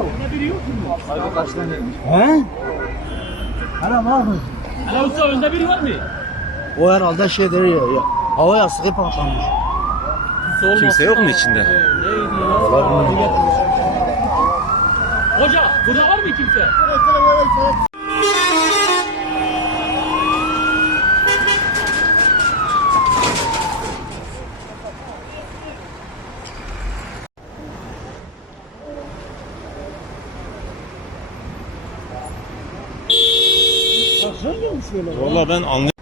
Abi kaç tane? He? Haram abi. Hala usta önde biri var mı? O herhalde şeydir ya. Hava yastığı patlamış. Kimse yok mu içinde? Hoca burada var mı kimse? Vallahi ben anlayamadım.